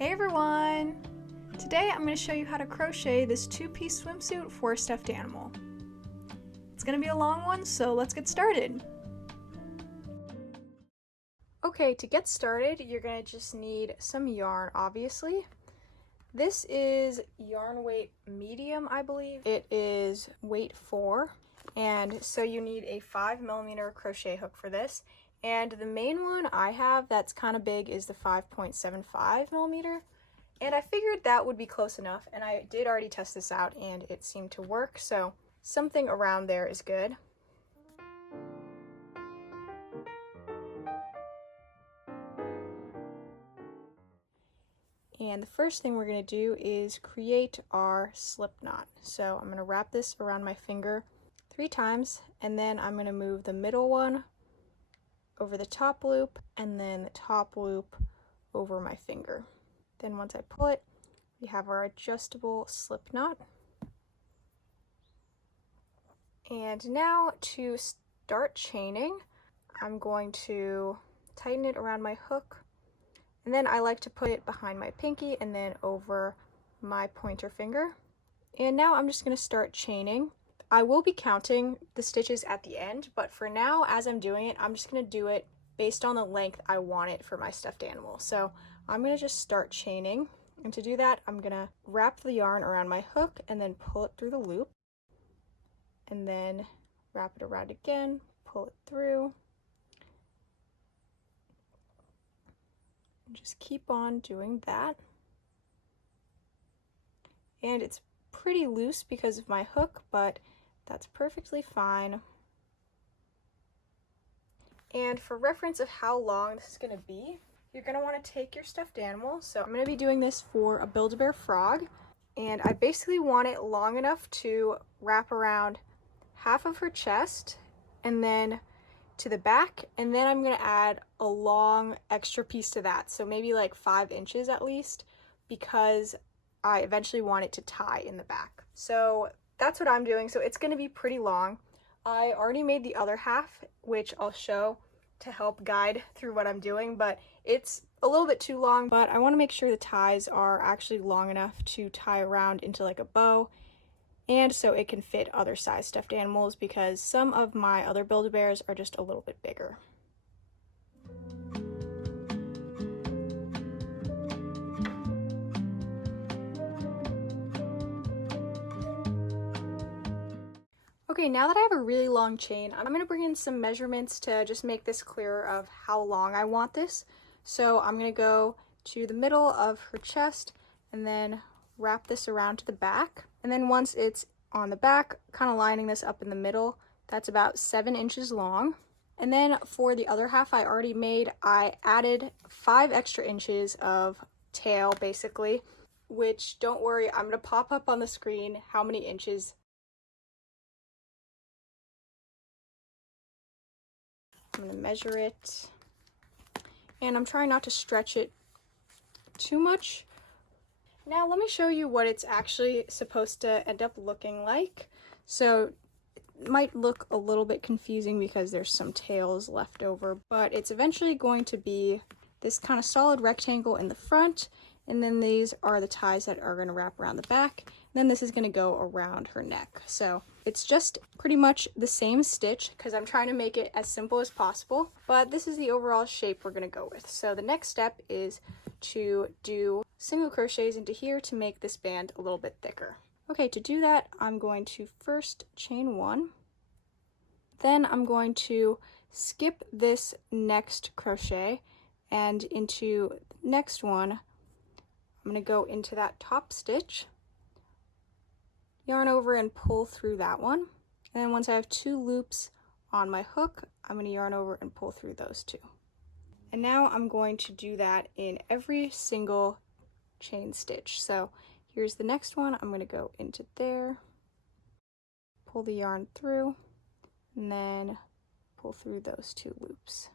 Hey everyone! Today I'm going to show you how to crochet this two-piece swimsuit for a stuffed animal. It's going to be a long one, so let's get started. Okay, to get started, you're going to just need some yarn, obviously. This is yarn weight medium, I believe. It is weight 4, and so you need a 5mm crochet hook for this. And the main one I have that's kind of big is the 5.75mm. And I figured that would be close enough, and I did already test this out and it seemed to work, so something around there is good. And the first thing we're going to do is create our slip knot. So I'm going to wrap this around my finger 3 times, and then I'm going to move the middle one over the top loop, and then the top loop over my finger. Then once I pull it, we have our adjustable slip knot. And now to start chaining, I'm going to tighten it around my hook, and then I like to put it behind my pinky and then over my pointer finger. And now I'm just going to start chaining. I will be counting the stitches at the end, but for now, as I'm doing it, I'm just going to do it based on the length I want it for my stuffed animal. So I'm going to just start chaining, and to do that, I'm going to wrap the yarn around my hook and then pull it through the loop, and then wrap it around again, pull it through, and just keep on doing that. And it's pretty loose because of my hook, but that's perfectly fine. And for reference of how long this is going to be, you're going to want to take your stuffed animal. So I'm going to be doing this for a Build-A-Bear frog, and I basically want it long enough to wrap around half of her chest and then to the back, and then I'm going to add a long extra piece to that, so maybe like 5 inches at least, because I eventually want it to tie in the back. So that's what I'm doing. So it's going to be pretty long. I already made the other half, which I'll show to help guide through what I'm doing, but it's a little bit too long. But I want to make sure the ties are actually long enough to tie around into like a bow, and so it can fit other size stuffed animals, because some of my other Build-A-Bears are just a little bit bigger. Okay, now that I have a really long chain, I'm going to bring in some measurements to just make this clearer of how long I want this. So I'm going to go to the middle of her chest and then wrap this around to the back. And then once it's on the back, kind of lining this up in the middle, that's about 7 inches long. And then for the other half I already made, I added 5 extra inches of tail basically, which, don't worry, I'm going to pop up on the screen how many inches. I'm going to measure it, and I'm trying not to stretch it too much. Now let me show you what it's actually supposed to end up looking like. So it might look a little bit confusing because there's some tails left over, but it's eventually going to be this kind of solid rectangle in the front, and then these are the ties that are going to wrap around the back, and then this is going to go around her neck. So it's just pretty much the same stitch because I'm trying to make it as simple as possible, but this is the overall shape we're going to go with. So the next step is to do single crochets into here to make this band a little bit thicker. Okay, to do that, I'm going to first chain 1, then I'm going to skip this next crochet, and into the next one I'm going to go into that top stitch, yarn over and pull through that one, and then once I have 2 loops on my hook, I'm going to yarn over and pull through those 2. And now I'm going to do that in every single chain stitch. So here's the next one. I'm going to go into there, pull the yarn through, and then pull through those 2 loops.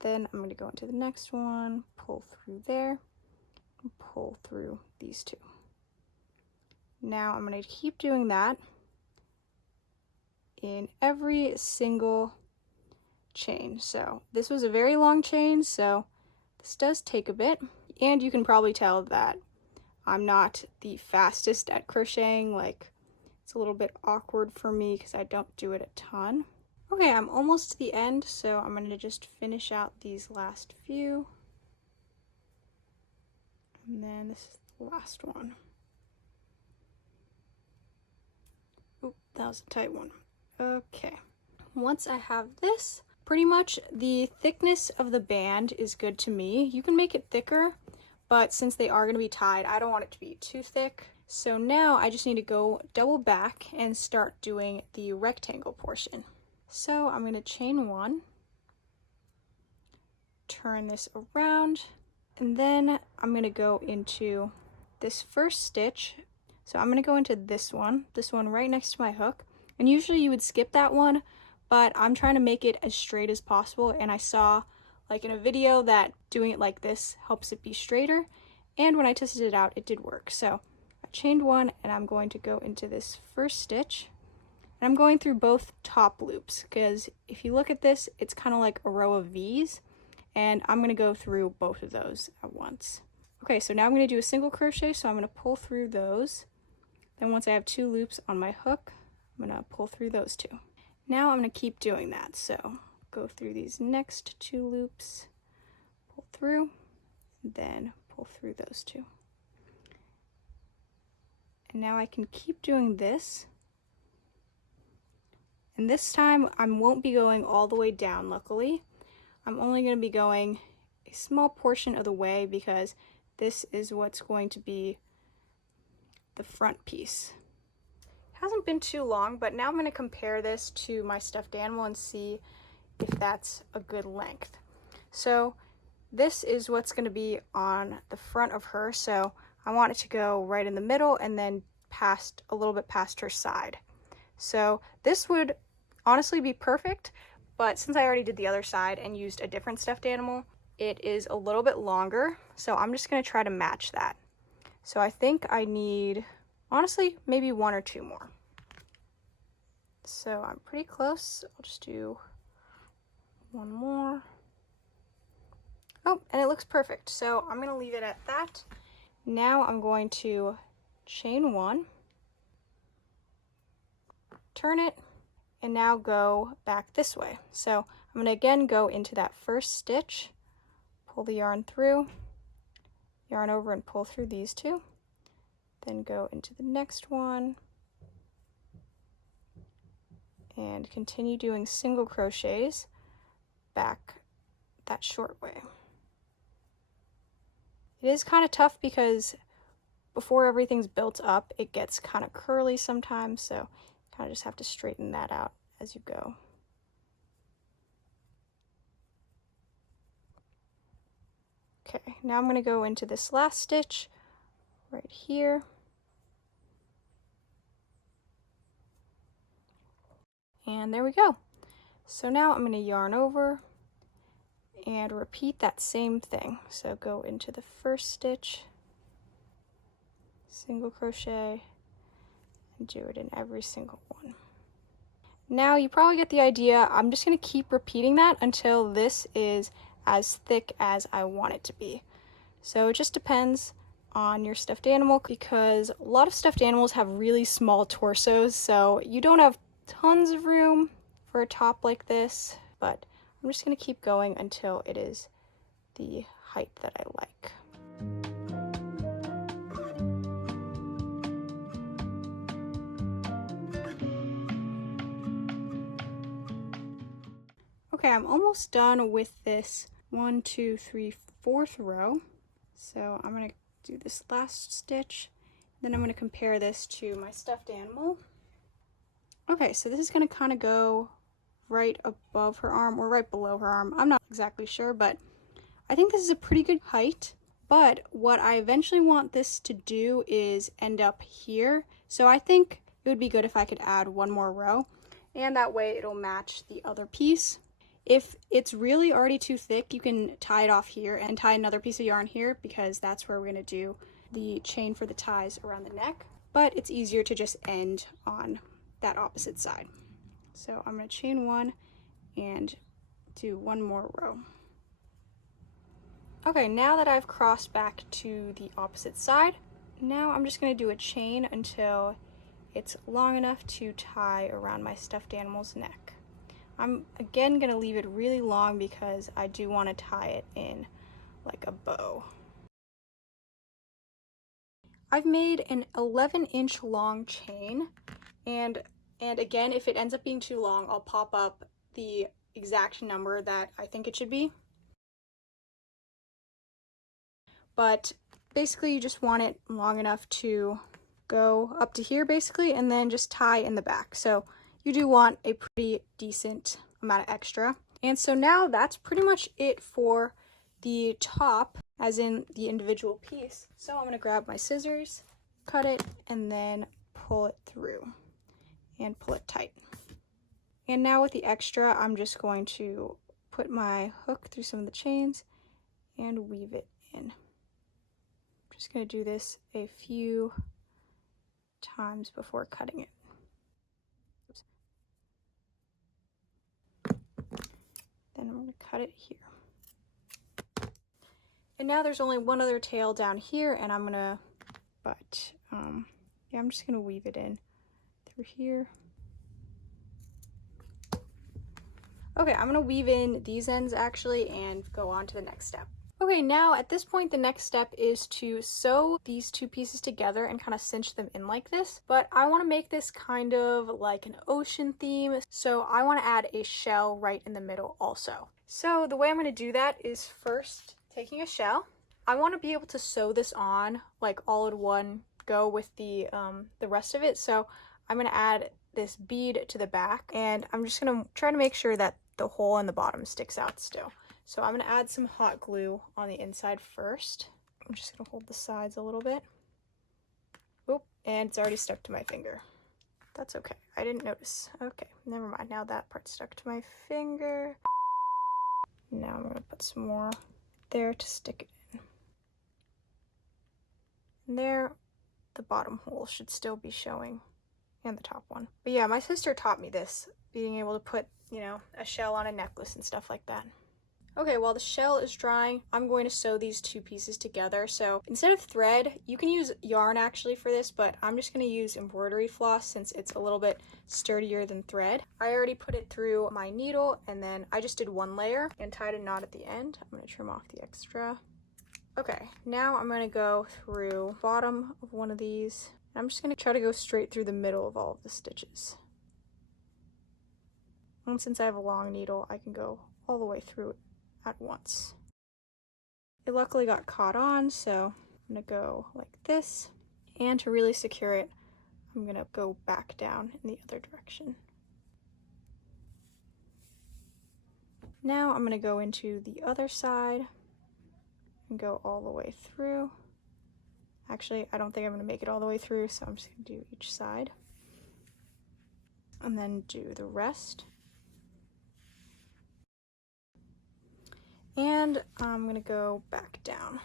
Then I'm going to go into the next one, pull through there, and pull through these 2. Now I'm going to keep doing that in every single chain. So this was a very long chain, so this does take a bit. And you can probably tell that I'm not the fastest at crocheting. Like, it's a little bit awkward for me because I don't do it a ton. Okay, I'm almost to the end, so I'm going to just finish out these last few. And then this is the last one. Oop, that was a tight one. Okay. Once I have this, pretty much the thickness of the band is good to me. You can make it thicker, but since they are going to be tied, I don't want it to be too thick. So now I just need to go double back and start doing the rectangle portion. So I'm going to chain 1, turn this around, and then I'm going to go into this first stitch. So I'm going to go into this one right next to my hook. And usually you would skip that one, but I'm trying to make it as straight as possible. And I saw like in a video that doing it like this helps it be straighter. And when I tested it out, it did work. So I chained 1 and I'm going to go into this first stitch. And I'm going through both top loops because if you look at this, it's kind of like a row of V's. And I'm going to go through both of those at once. Okay, so now I'm going to do a single crochet. So I'm going to pull through those. Then once I have 2 loops on my hook, I'm going to pull through those 2. Now I'm going to keep doing that. So go through these next 2 loops, pull through, then pull through those 2. And now I can keep doing this. And this time I won't be going all the way down, luckily. I'm only going to be going a small portion of the way because this is what's going to be the front piece. It hasn't been too long, but now I'm going to compare this to my stuffed animal and see if that's a good length. So this is what's going to be on the front of her, so I want it to go right in the middle and then past a little bit past her side. So this would honestly be perfect, but since I already did the other side and used a different stuffed animal, it is a little bit longer, so I'm just going to try to match that. So I think I need, honestly, maybe 1 or 2 more. So I'm pretty close. I'll just do 1 more. Oh, and it looks perfect. So I'm going to leave it at that. Now I'm going to chain 1, turn it, and now go back this way. So I'm going to again go into that first stitch, pull the yarn through, yarn over and pull through these 2, then go into the next one and continue doing single crochets back that short way. It is kind of tough because before everything's built up, it gets kind of curly sometimes, so you kind of just have to straighten that out as you go. Okay, now I'm going to go into this last stitch right here. And there we go. So now I'm going to yarn over and repeat that same thing. So go into the first stitch, single crochet, and do it in every single one. Now you probably get the idea. I'm just going to keep repeating that until this is as thick as I want it to be. So it just depends on your stuffed animal because a lot of stuffed animals have really small torsos, so you don't have tons of room for a top like this, but I'm just going to keep going until it is the height that I like. Okay, I'm almost done with this 1, 2, 3, 4th row. So I'm going to do this last stitch, then I'm going to compare this to my stuffed animal. Okay, so this is going to kind of go right above her arm or right below her arm. I'm not exactly sure, but I think this is a pretty good height. But what I eventually want this to do is end up here. So I think it would be good if I could add 1 more row, and that way it'll match the other piece. If it's really already too thick, you can tie it off here and tie another piece of yarn here because that's where we're going to do the chain for the ties around the neck. But it's easier to just end on that opposite side. So I'm going to chain 1 and do 1 more row. Okay, now that I've crossed back to the opposite side, now I'm just going to do a chain until it's long enough to tie around my stuffed animal's neck. I'm again going to leave it really long because I do want to tie it in like a bow. I've made an 11-inch long chain, and again, if it ends up being too long, I'll pop up the exact number that I think it should be. But basically you just want it long enough to go up to here basically, and then just tie in the back. So you do want a pretty decent amount of extra. And so now that's pretty much it for the top, as in the individual piece. So I'm going to grab my scissors, cut it, and then pull it through and pull it tight. And now with the extra, I'm just going to put my hook through some of the chains and weave it in. Just going to do this a few times before cutting it. Oops. Then I'm going to cut it here. And now there's only one other tail down here, and I'm going to, yeah, I'm just going to weave it in through here. Okay, I'm going to weave in these ends actually and go on to the next step. Okay, now at this point, the next step is to sew these two pieces together and kind of cinch them in like this. But I want to make this kind of like an ocean theme, so I want to add a shell right in the middle also. So the way I'm going to do that is first taking a shell. I want to be able to sew this on like all in one go with the rest of it. So I'm going to add this bead to the back, and I'm just going to try to make sure that the hole in the bottom sticks out still. So I'm going to add some hot glue on the inside first. I'm just going to hold the sides a little bit. Oop, and it's already stuck to my finger. That's okay. I didn't notice. Okay, never mind. Now that part stuck to my finger. Now I'm going to put some more there to stick it in. And there, the bottom hole should still be showing, and the top one. But yeah, my sister taught me this, being able to put, you know, a shell on a necklace and stuff like that. Okay, while the shell is drying, I'm going to sew these two pieces together. So instead of thread, you can use yarn actually for this, but I'm just going to use embroidery floss since it's a little bit sturdier than thread. I already put it through my needle, and then I just did one layer and tied a knot at the end. I'm going to trim off the extra. Okay, now I'm going to go through the bottom of one of these. I'm just going to try to go straight through the middle of all of the stitches. And since I have a long needle, I can go all the way through it at once. It luckily got caught on, so I'm going to go like this. And to really secure it, I'm going to go back down in the other direction. Now I'm going to go into the other side and go all the way through. Actually, I don't think I'm going to make it all the way through, so I'm just going to do each side. And then do the rest. And I'm going to go back down.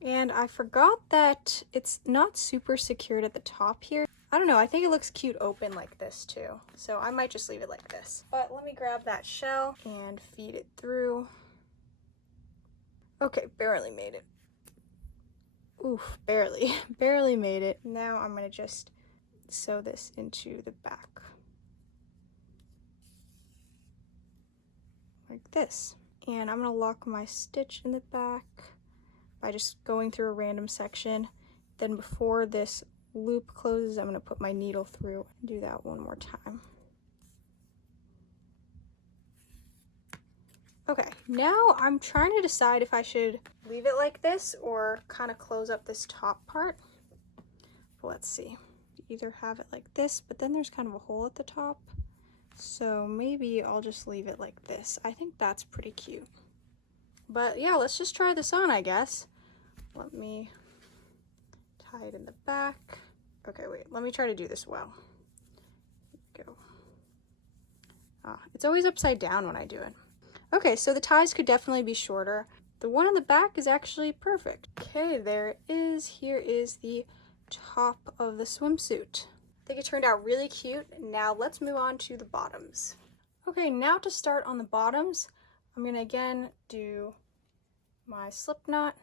And I forgot that it's not super secured at the top here. I don't know, I think it looks cute open like this too. So I might just leave it like this. But let me grab that shell and feed it through. Okay, barely made it. Oof, barely. Barely made it. Now I'm going to just sew this into the back. Like this. And I'm going to lock my stitch in the back by just going through a random section. Then before this loop closes, I'm going to put my needle through and do that one more time. Okay, now I'm trying to decide if I should leave it like this or kind of close up this top part. But let's see. Either have it like this, but then there's kind of a hole at the top. So maybe I'll just leave it like this. I think that's pretty cute. But yeah, let's just try this on, I guess. Let me tie it in the back. Okay, wait, let me try to do this well. Go. It's always upside down when I do it. Okay, so the ties could definitely be shorter. The one on the back is actually perfect. Okay, there it is. Here is the top of the swimsuit. I think it turned out really cute. Now let's move on to the bottoms. Okay, now to start on the bottoms, I'm going to again do my slip knot.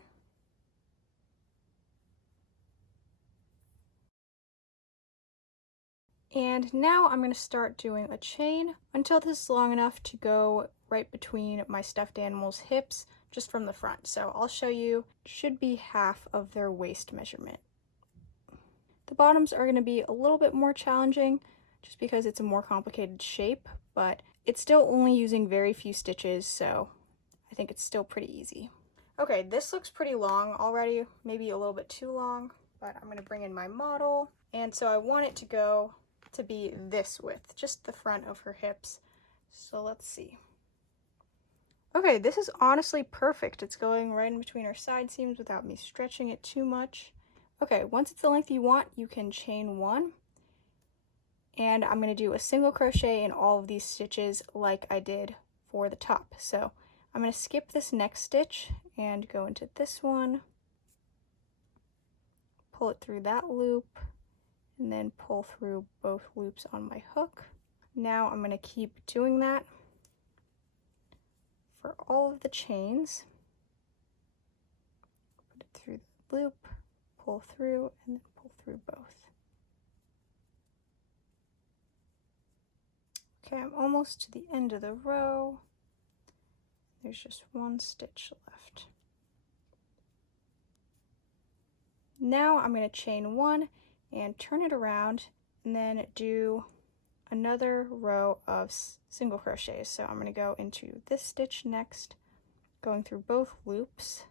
And now I'm going to start doing a chain until this is long enough to go right between my stuffed animal's hips, just from the front. So I'll show you, should be half of their waist measurement. The bottoms are going to be a little bit more challenging just because it's a more complicated shape, but it's still only using very few stitches, so I think it's still pretty easy. Okay, this looks pretty long already, maybe a little bit too long, but I'm going to bring in my model. And so I want it to go to be this width, just the front of her hips. So let's see. Okay, this is honestly perfect. It's going right in between her side seams without me stretching it too much. Okay, once it's the length you want, you can chain one. And I'm going to do a single crochet in all of these stitches like I did for the top. So I'm going to skip this next stitch and go into this one, pull it through that loop, and then pull through both loops on my hook. Now I'm going to keep doing that for all of the chains. Put it through the loop, pull through, and then pull through both. Okay, I'm almost to the end of the row. There's just one stitch left. Now I'm going to chain one and turn it around and then do another row of single crochets. So I'm going to go into this stitch next, going through both loops,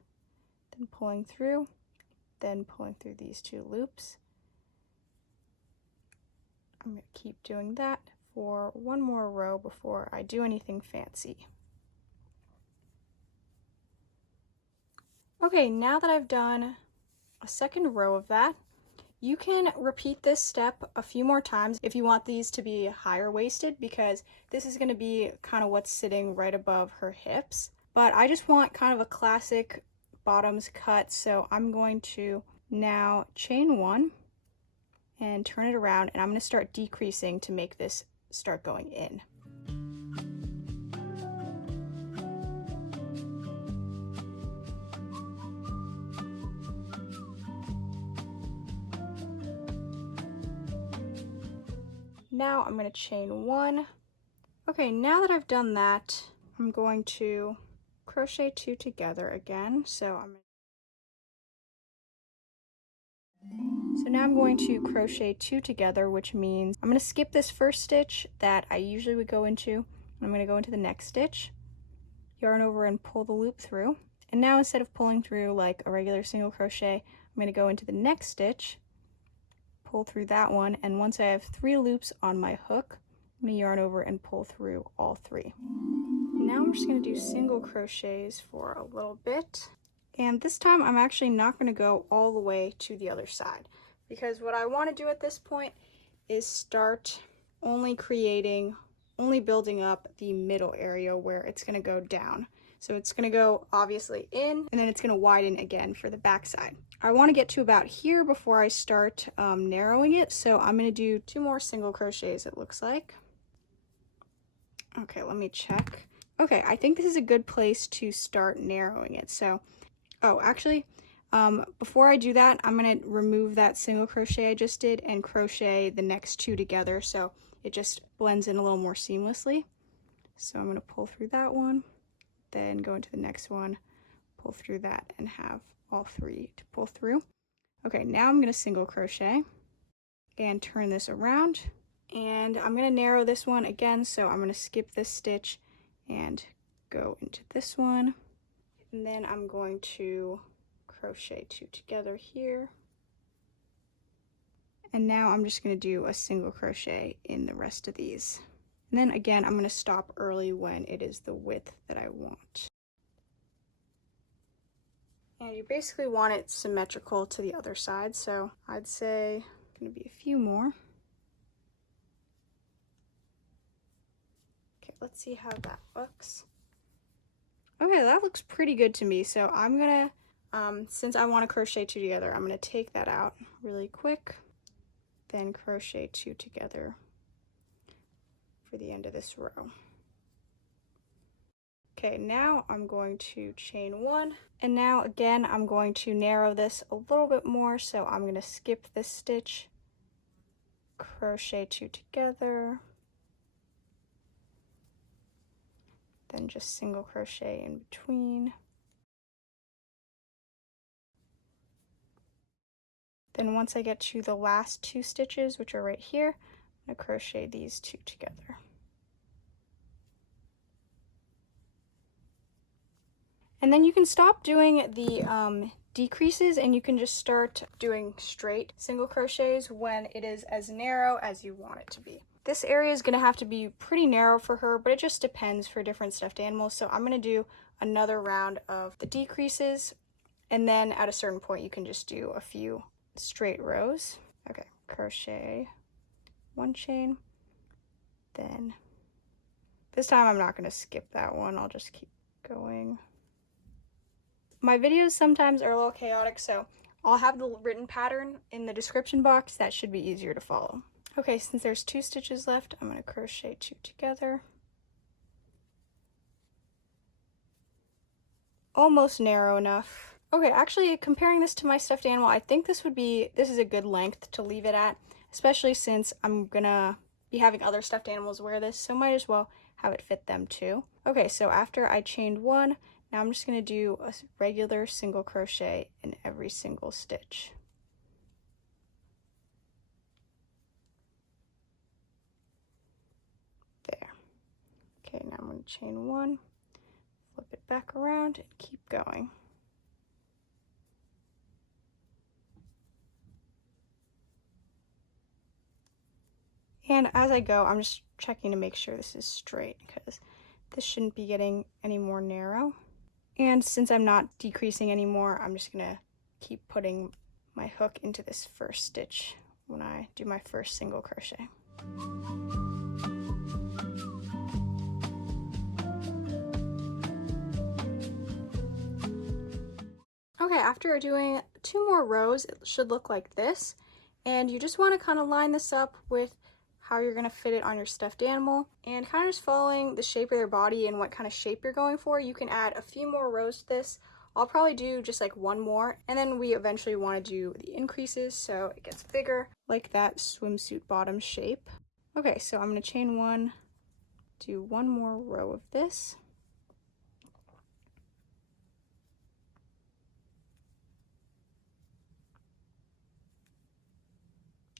then pulling through these two loops. I'm going to keep doing that for one more row before I do anything fancy. Okay, now that I've done a second row of that, you can repeat this step a few more times if you want these to be higher waisted, because this is going to be kind of what's sitting right above her hips. But I just want kind of a classic bottoms cut, so I'm going to now chain one and turn it around, and I'm going to start decreasing to make this start going in. Now I'm going to chain one. Okay, now that I've done that, I'm going to crochet two together again. So now I'm going to crochet two together, which means I'm going to skip this first stitch that I usually would go into, and I'm going to go into the next stitch, yarn over and pull the loop through. And now instead of pulling through like a regular single crochet, I'm going to go into the next stitch, pull through that one, and once I have 3 loops on my hook, I'm going to yarn over and pull through all 3. Now I'm just going to do single crochets for a little bit, and this time I'm actually not going to go all the way to the other side, because what I want to do at this point is start only building up the middle area where it's going to go down. So it's going to go obviously in, and then it's going to widen again for the back side. I want to get to about here before I start narrowing it, so I'm going to do 2 more single crochets, it looks like. Okay, let me check. Okay, I think this is a good place to start narrowing it. So, actually, before I do that, I'm going to remove that single crochet I just did and crochet the next 2 together so it just blends in a little more seamlessly. So I'm going to pull through that one, then go into the next one, pull through that, and have all 3 to pull through. Okay, now I'm going to single crochet and turn this around, and I'm going to narrow this one again, so I'm going to skip this stitch and go into this one, and then I'm going to crochet 2 together here, and now I'm just going to do a single crochet in the rest of these. And then again, I'm going to stop early when it is the width that I want. And you basically want it symmetrical to the other side, so I'd say going to be a few more. Okay, let's see how that looks. Okay, that looks pretty good to me, so I'm going to, since I want to crochet 2 together, I'm going to take that out really quick, then crochet 2 together for the end of this row. Okay, now I'm going to chain 1, and now again I'm going to narrow this a little bit more, so I'm going to skip this stitch, crochet 2 together, then just single crochet in between. Then once I get to the last 2 stitches, which are right here, I'm going to crochet these 2 together. And then you can stop doing the decreases and you can just start doing straight single crochets when it is as narrow as you want it to be. This area is going to have to be pretty narrow for her, but it just depends for different stuffed animals. So I'm going to do another round of the decreases, and then at a certain point you can just do a few straight rows. Okay, crochet 1 chain, then this time I'm not going to skip that one, I'll just keep going. My videos sometimes are a little chaotic, so I'll have the written pattern in the description box. That should be easier to follow. Okay, since there's 2 stitches left, I'm going to crochet 2 together. Almost narrow enough. Okay, actually comparing this to my stuffed animal, I think this is a good length to leave it at, especially since I'm gonna be having other stuffed animals wear this, so might as well have it fit them too. Okay, so after I chained 1, now I'm just going to do a regular single crochet in every single stitch. There. Okay, now I'm going to chain 1, flip it back around, and keep going. And as I go, I'm just checking to make sure this is straight, because this shouldn't be getting any more narrow. And since I'm not decreasing anymore, I'm just going to keep putting my hook into this first stitch when I do my first single crochet. Okay, after doing 2 more rows, it should look like this. And you just want to kind of line this up with how you're going to fit it on your stuffed animal, and kind of just following the shape of their body and what kind of shape you're going for. You can add a few more rows to this. I'll probably do just like 1 more, and then we eventually want to do the increases so it gets bigger, like that swimsuit bottom shape. Okay, so I'm going to chain 1, do 1 more row of this.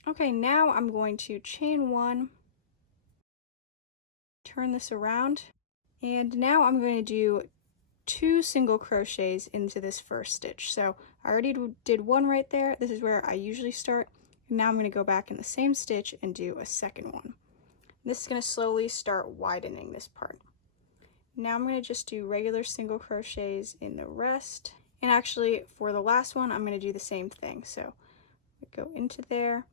Okay, now I'm going to chain 1, turn this around, and now I'm going to do 2 single crochets into this first stitch. So I already did 1 right there. This is where I usually start. And now I'm going to go back in the same stitch and do a second one. This is going to slowly start widening this part. Now I'm going to just do regular single crochets in the rest. And actually for the last one, I'm going to do the same thing. So go into there,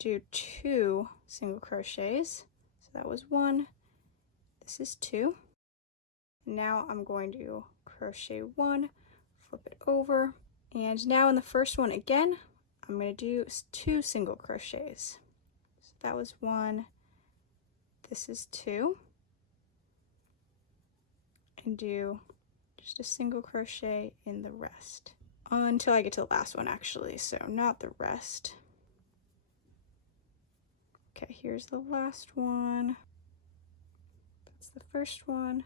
do 2 single crochets. So that was 1. This is 2. Now I'm going to crochet 1, flip it over, and now in the first one again, I'm going to do 2 single crochets. So that was 1, this is 2, and do just a single crochet in the rest until I get to the last one actually, so not the rest. Okay, here's the last one. That's the first one.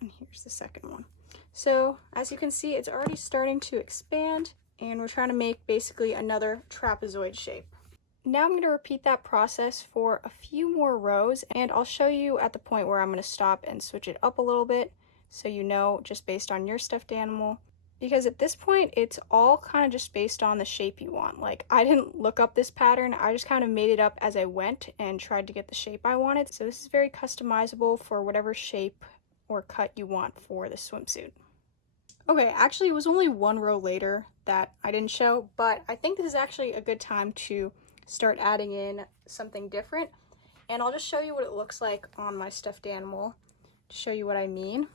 And here's the second one. So as you can see, it's already starting to expand, and we're trying to make basically another trapezoid shape. Now I'm going to repeat that process for a few more rows, and I'll show you at the point where I'm going to stop and switch it up a little bit, so you know just based on your stuffed animal. Because at this point, it's all kind of just based on the shape you want. Like, I didn't look up this pattern, I just kind of made it up as I went and tried to get the shape I wanted. So this is very customizable for whatever shape or cut you want for the swimsuit. Okay, actually it was only 1 row later that I didn't show, but I think this is actually a good time to start adding in something different. And I'll just show you what it looks like on my stuffed animal to show you what I mean.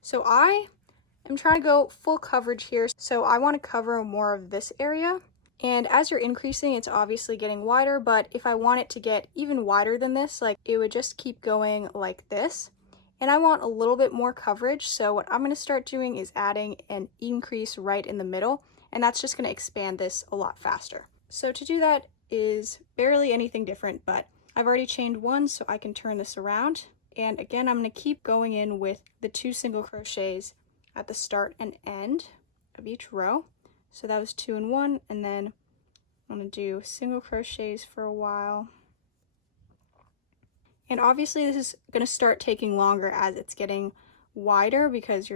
So I am trying to go full coverage here, so I want to cover more of this area. And as you're increasing, it's obviously getting wider, but if I want it to get even wider than this, like, it would just keep going like this. and I want a little bit more coverage, so what I'm going to start doing is adding an increase right in the middle, and that's just going to expand this a lot faster. So to do that is barely anything different, but I've already chained one, so I can turn this around. And again, I'm going to keep going in with the 2 single crochets at the start and end of each row. So that was 2 and 1, and then I'm going to do single crochets for a while. And obviously this is going to start taking longer as it's getting wider because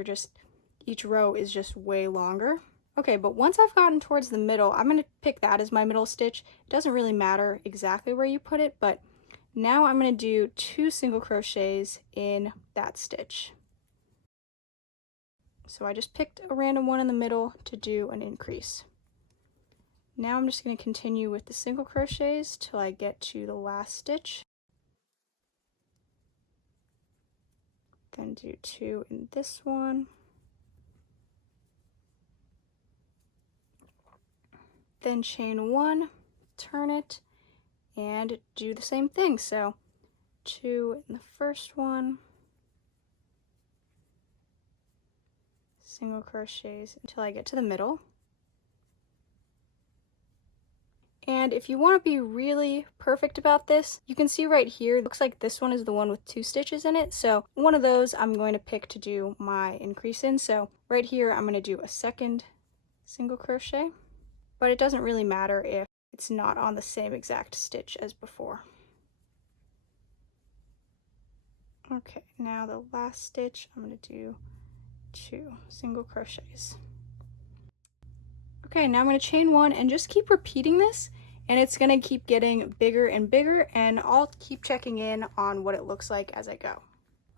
each row is just way longer. Okay, but once I've gotten towards the middle, I'm going to pick that as my middle stitch. It doesn't really matter exactly where you put it, but now I'm going to do 2 single crochets in that stitch. So I just picked a random one in the middle to do an increase. Now I'm just going to continue with the single crochets till I get to the last stitch. Then do 2 in this one. Then chain 1, turn it, and do the same thing. So 2 in the first one, single crochets until I get to the middle. And if you want to be really perfect about this, you can see right here, it looks like this one is the one with 2 stitches in it. So one of those I'm going to pick to do my increase in. So right here, I'm going to do a second single crochet, but it doesn't really matter if it's not on the same exact stitch as before. Okay, now the last stitch, I'm going to do 2 single crochets. Okay, now I'm going to chain 1 and just keep repeating this, and it's going to keep getting bigger and bigger, and I'll keep checking in on what it looks like as I go.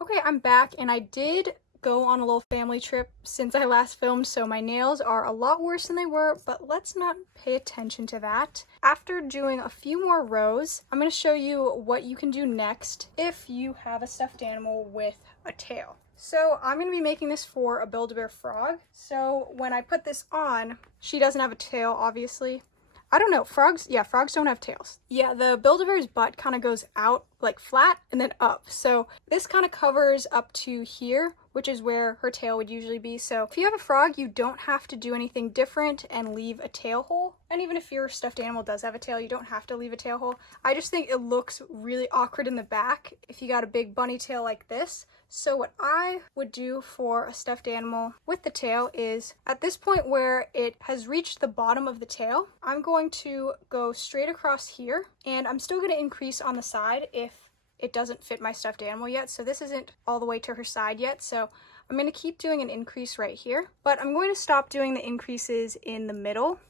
Okay, I'm back, and I did go on a little family trip since I last filmed, so my nails are a lot worse than they were, but let's not pay attention to that. After doing a few more rows, I'm going to show you what you can do next if you have a stuffed animal with a tail. So I'm going to be making this for a Build-A-Bear frog. So when I put this on, she doesn't have a tail, obviously. I don't know, frogs don't have tails. Yeah, the Build-A-Bear's butt kind of goes out like flat and then up. So this kind of covers up to here, which is where her tail would usually be. So if you have a frog, you don't have to do anything different and leave a tail hole. And even if your stuffed animal does have a tail, you don't have to leave a tail hole. I just think it looks really awkward in the back if you got a big bunny tail like this. So what I would do for a stuffed animal with the tail is, at this point where it has reached the bottom of the tail, I'm going to go straight across here, and I'm still going to increase on the side if it doesn't fit my stuffed animal yet. So this isn't all the way to her side yet, so I'm going to keep doing an increase right here, but I'm going to stop doing the increases in the middle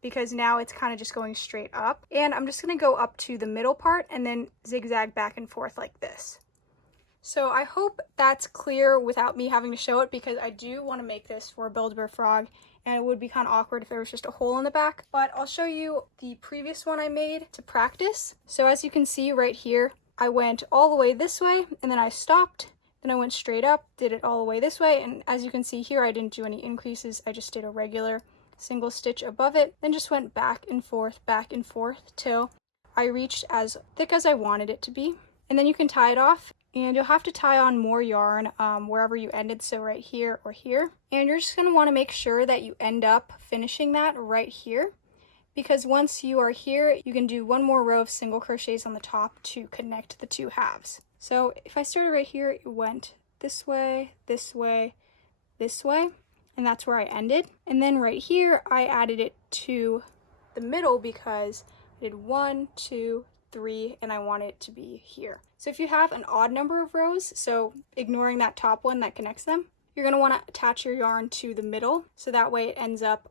because now it's kind of just going straight up, and I'm just going to go up to the middle part and then zigzag back and forth like this. So I hope that's clear without me having to show it, because I do want to make this for a Build-A-Bear frog, and it would be kind of awkward if there was just a hole in the back. But I'll show you the previous one I made to practice. So as you can see right here, I went all the way this way, and then I stopped, then I went straight up, did it all the way this way, and as you can see here, I didn't do any increases, I just did a regular single stitch above it, then just went back and forth till I reached as thick as I wanted it to be. And then you can tie it off, and you'll have to tie on more yarn wherever you ended, so right here or here. And you're just going to want to make sure that you end up finishing that right here, because once you are here, you can do one more row of single crochets on the top to connect the 2 halves. So if I started right here, it went this way, this way, this way, and that's where I ended. And then right here, I added it to the middle because I did 1, 2, 3, and I want it to be here. So if you have an odd number of rows, so ignoring that top one that connects them, you're going to want to attach your yarn to the middle, so that way it ends up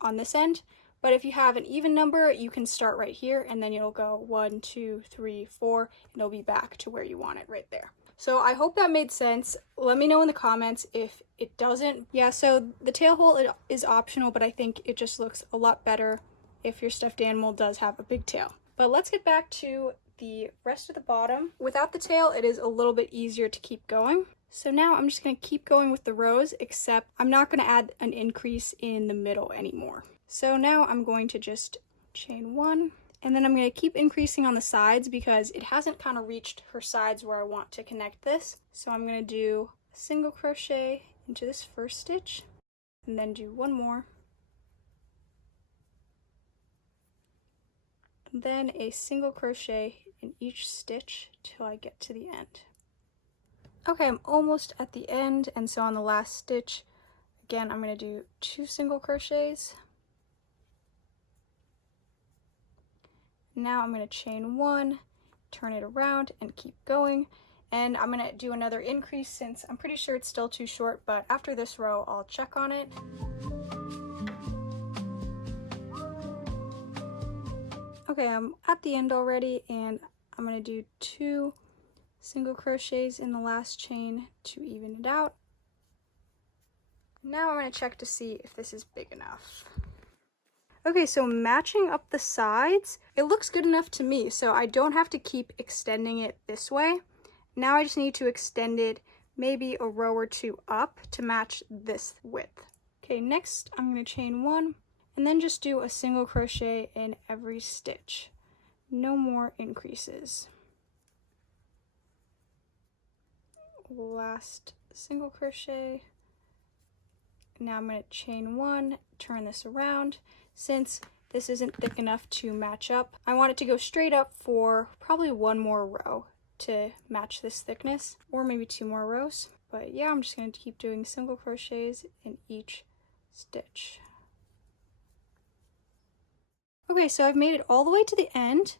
on this end. But if you have an even number, you can start right here, and then you'll go 1, 2, 3, 4, and it'll be back to where you want it right there. So I hope that made sense. Let me know in the comments if it doesn't. Yeah, so the tail hole is optional, but I think it just looks a lot better if your stuffed animal does have a big tail. But let's get back to the rest of the bottom. Without the tail, it is a little bit easier to keep going. So now I'm just going to keep going with the rows, except I'm not going to add an increase in the middle anymore. So now I'm going to just chain 1 And then I'm going to keep increasing on the sides because it hasn't kind of reached her sides where I want to connect this. So I'm going to do a single crochet into this first stitch and then do one more. And then a single crochet in each stitch till I get to the end. Okay, I'm almost at the end, and so on the last stitch, again, I'm going to do 2 single crochets. Now I'm going to chain 1, turn it around, and keep going. And I'm going to do another increase since I'm pretty sure it's still too short, but after this row, I'll check on it. Okay, I'm at the end already, and I'm going to do 2 single crochets in the last chain to even it out. Now I'm going to check to see if this is big enough. Okay, so matching up the sides, it looks good enough to me, so I don't have to keep extending it this way. Now I just need to extend it maybe a row or 2 up to match this width. Okay, next I'm going to chain 1 and then just do a single crochet in every stitch. No more increases. Last single crochet. Now I'm going to chain 1, turn this around. Since this isn't thick enough to match up, I want it to go straight up for probably 1 more row to match this thickness, or maybe 2 more rows. But yeah, I'm just going to keep doing single crochets in each stitch. Okay, so I've made it all the way to the end,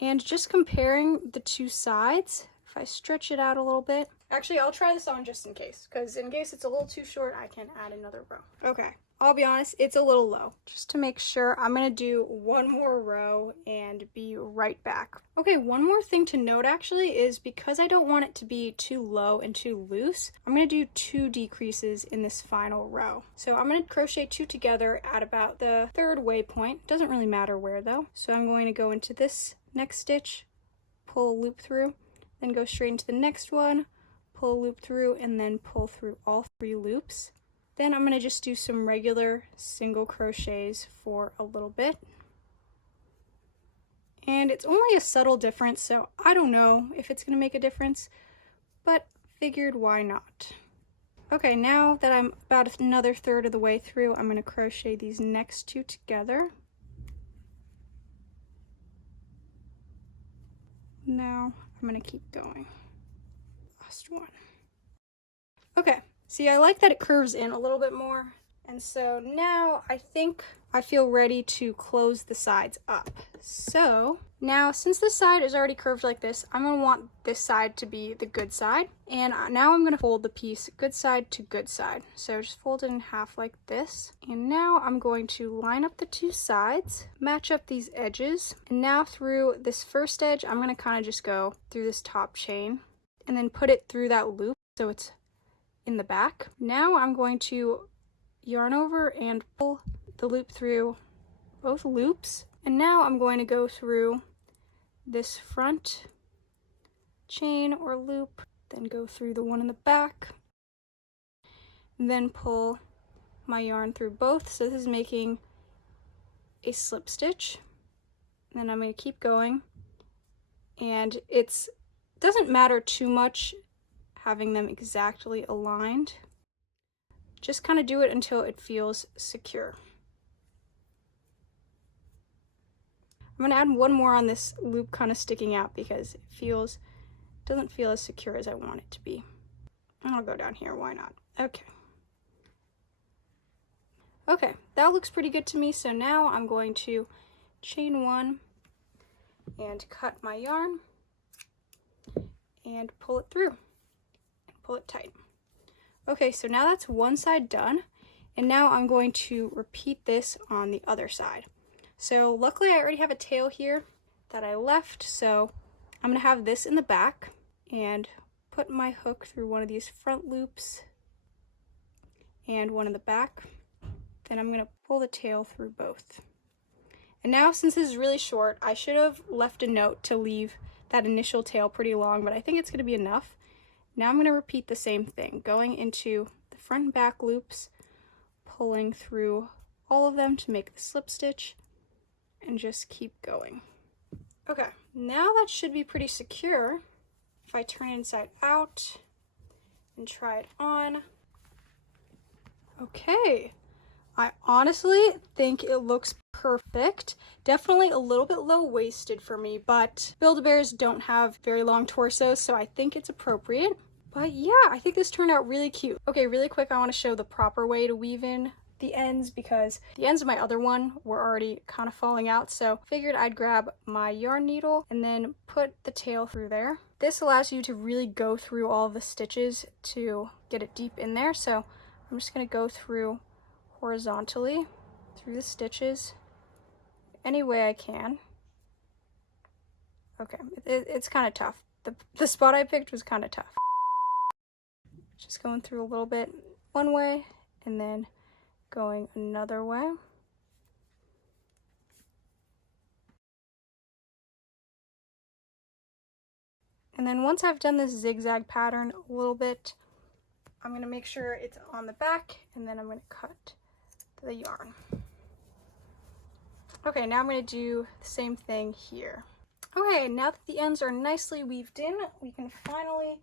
and just comparing the 2 sides, if I stretch it out a little bit. Actually, I'll try this on just in case, because in case it's a little too short, I can add another row. Okay, I'll be honest, it's a little low. Just to make sure, I'm going to do 1 more row and be right back. Okay, one more thing to note actually is because I don't want it to be too low and too loose, I'm going to do 2 decreases in this final row. So I'm going to crochet 2 together at about the 3rd waypoint. Doesn't really matter where though. So I'm going to go into this next stitch, pull a loop through, then go straight into the next one, pull a loop through, and then pull through all 3 loops. Then I'm going to just do some regular single crochets for a little bit. And it's only a subtle difference, so I don't know if it's going to make a difference, but figured why not. Okay, now that I'm about another 1/3 of the way through, I'm going to crochet these next 2 together. Now I'm going to keep going. Last one. Okay, see, I like that it curves in a little bit more, and so now I think I feel ready to close the sides up. So now, since this side is already curved like this, I'm going to want this side to be the good side, and now I'm going to fold the piece good side to good side. So just fold it in half like this, and now I'm going to line up the 2 sides, match up these edges, and now through this first edge, I'm going to kind of just go through this top chain and then put it through that loop so it's in the back. Now I'm going to yarn over and pull the loop through both loops, and now I'm going to go through this front chain or loop, then go through the one in the back, and then pull my yarn through both. So this is making a slip stitch, and then I'm going to keep going, and it doesn't matter too much having them exactly aligned. Just kind of do it until it feels secure. I'm going to add 1 more on this loop kind of sticking out because it doesn't feel as secure as I want it to be. And I'll go down here, why not? Okay. Okay, that looks pretty good to me, so now I'm going to chain 1 and cut my yarn and pull it through. Pull it tight. Okay, so now that's one side done, and now I'm going to repeat this on the other side. So luckily I already have a tail here that I left, so I'm going to have this in the back and put my hook through one of these front loops and one in the back. Then I'm going to pull the tail through both. And now, since this is really short, I should have left a note to leave that initial tail pretty long, but I think it's going to be enough. Now I'm going to repeat the same thing, going into the front and back loops, pulling through all of them to make the slip stitch, and just keep going. Okay, now that should be pretty secure. If I turn it inside out and try it on. Okay, I honestly think it looks perfect. Definitely a little bit low-waisted for me, but Build-A-Bears don't have very long torsos, so I think it's appropriate. But yeah, I think this turned out really cute. Okay, really quick, I want to show the proper way to weave in the ends because the ends of my other one were already kind of falling out, so figured I'd grab my yarn needle and then put the tail through there. This allows you to really go through all of the stitches to get it deep in there, so I'm just going to go through horizontally through the stitches any way I can. Okay, it's kind of tough. The spot I picked was kind of tough. Just going through a little bit one way and then going another way. And then once I've done this zigzag pattern a little bit, I'm going to make sure it's on the back and then I'm going to cut the yarn. Okay, now I'm going to do the same thing here. Okay, now that the ends are nicely weaved in, we can finally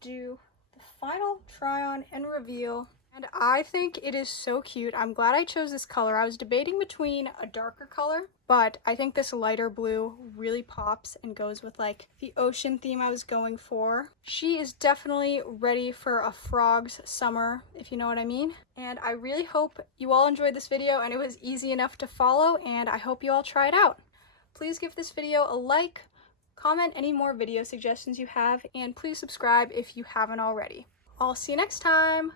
do the final try on and reveal. And I think it is so cute. I'm glad I chose this color. I was debating between a darker color, but I think this lighter blue really pops and goes with like the ocean theme I was going for. She is definitely ready for a frog's summer, if you know what I mean. And I really hope you all enjoyed this video and it was easy enough to follow, and I hope you all try it out. Please give this video a like, comment any more video suggestions you have, and please subscribe if you haven't already. I'll see you next time.